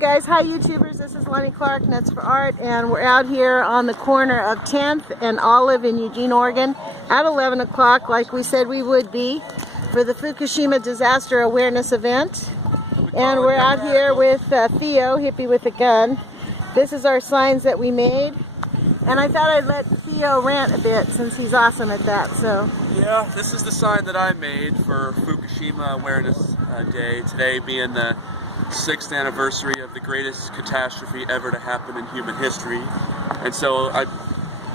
guys, hi YouTubers, this is Lenny Clark, Nuts for Art, and we're out here on the corner of 10th and Olive in Eugene, Oregon at 11 o'clock like we said we would be for the Fukushima Disaster Awareness event. And we're out here with Theo, Hippie with a Gun. This is our signs that we made, and I thought I'd let Theo rant a bit since he's awesome at that. So yeah, this is the sign that I made for Fukushima Awareness Day, today being the 6th anniversary of the greatest catastrophe ever to happen in human history. And so I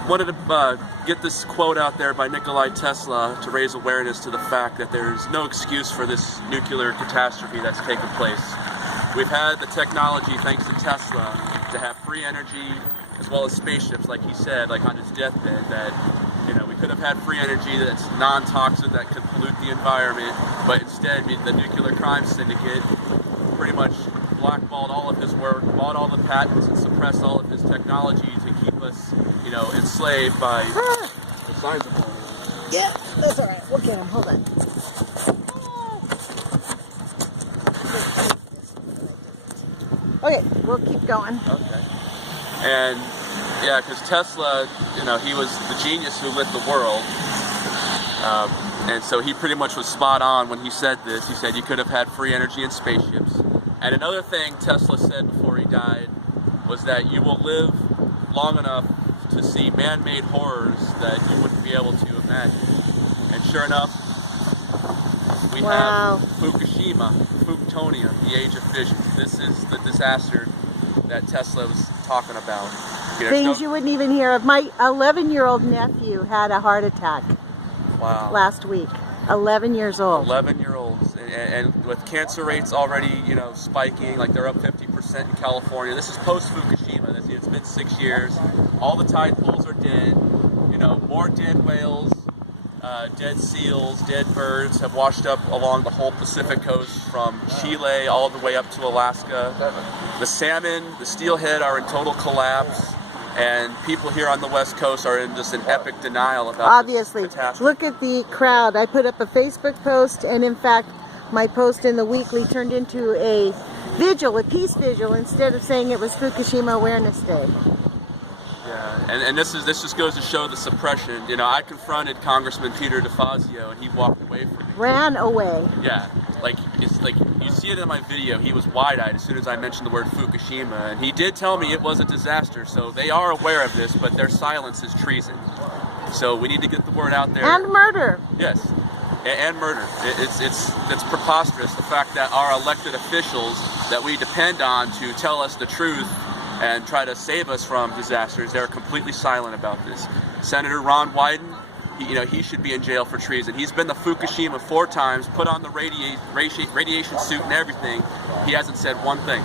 wanted to get this quote out there by Nikola Tesla to raise awareness to the fact that there's no excuse for this nuclear catastrophe that's taken place. We've had the technology, thanks to Tesla, to have free energy as well as spaceships, like he said, like on his deathbed, that we could have had free energy that's non-toxic, that could pollute the environment, but instead the nuclear crime syndicate pretty much blackballed all of his work, bought all the patents, and suppressed all of his technology to keep us, enslaved by the signs of war. yeah, that's all right. We'll get him. Hold on. Okay, we'll keep going. Okay. And yeah, because Tesla, he was the genius who lit the world. And so he pretty much was spot on when he said this. He said you could have had free energy in spaceships. And another thing Tesla said before he died was that you will live long enough to see man-made horrors that you wouldn't be able to imagine. And sure enough, we have Fukushima, Fukutonia, the age of fission. This is the disaster that Tesla was talking about. Things you wouldn't even hear of. My 11-year-old nephew had a heart attack. Wow. Last week. 11 years old. 11-year-olds. And with cancer rates already, spiking, like they're up 50% in California. This is post-Fukushima. It's been 6 years. All the tide pools are dead. More dead whales, dead seals, dead birds have washed up along the whole Pacific coast from Chile all the way up to Alaska. The salmon, the steelhead are in total collapse. And people here on the West Coast are in just an epic denial about this catastrophe. Look at the crowd. I put up a Facebook post, and in fact, my post in the weekly turned into a vigil, a peace vigil, instead of saying it was Fukushima Awareness Day. Yeah, and this just goes to show the suppression. I confronted Congressman Peter DeFazio, and he walked away from me. Ran away. Yeah, it's like you see it in my video. He was wide-eyed as soon as I mentioned the word Fukushima, and he did tell me it was a disaster. So they are aware of this, but their silence is treason. So we need to get the word out there. And murder. Yes, and murder. It's preposterous, the fact that our elected officials that we depend on to tell us the truth and try to save us from disasters, they're completely silent about this. Senator Ron Wyden, he should be in jail for treason. He's been to Fukushima 4 times, put on the radiation suit and everything. He hasn't said one thing.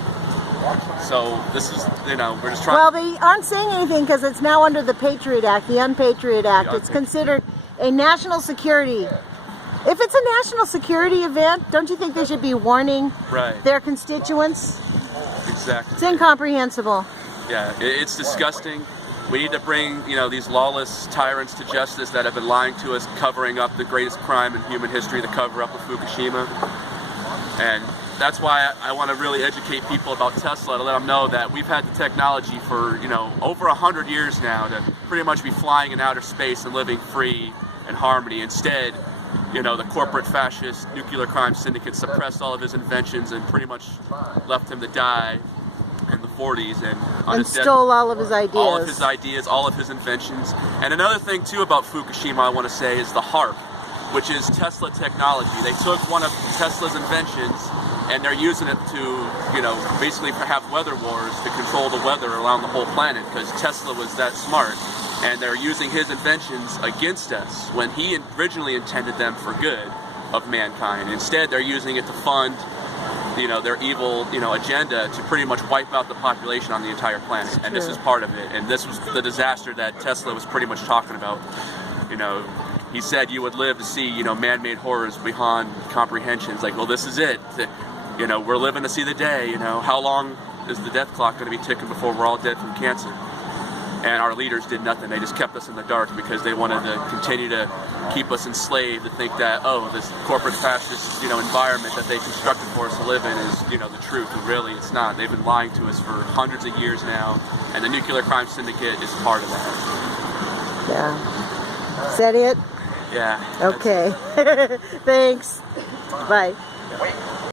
So this is, we're just trying. Well, they aren't saying anything because it's now under the Patriot Act, the Unpatriot Act. It's considered a national security. If it's a national security event, don't you think they should be warning their constituents? Exactly. It's incomprehensible. Yeah, it's disgusting. We need to bring, these lawless tyrants to justice that have been lying to us, covering up the greatest crime in human history, the cover-up of Fukushima. And that's why I want to really educate people about Tesla, to let them know that we've had the technology for, over 100 years now to pretty much be flying in outer space and living free and harmony. Instead, the corporate fascist nuclear crime syndicate suppressed all of his inventions and pretty much left him to die in the 40s and stole all of his ideas. All of his ideas, all of his inventions. And another thing too about Fukushima I want to say is the HARP, which is Tesla technology. They took one of Tesla's inventions and they're using it to, basically have weather wars to control the weather around the whole planet, because Tesla was that smart. And they're using his inventions against us when he originally intended them for good of mankind. Instead, they're using it to fund, their evil, agenda to pretty much wipe out the population on the entire planet. And this is part of it. And this was the disaster that Tesla was pretty much talking about. He said you would live to see, man-made horrors beyond comprehension. It's like, well, this is it. We're living to see the day. How long is the death clock going to be ticking before we're all dead from cancer? and our leaders did nothing. They just kept us in the dark because they wanted to continue to keep us enslaved, to think that, oh, this corporate fascist, environment that they constructed for us to live in is, the truth, and really it's not. They've been lying to us for hundreds of years now, and the nuclear crime syndicate is part of that. Yeah. Is that it? Yeah. Okay. Thanks. Bye.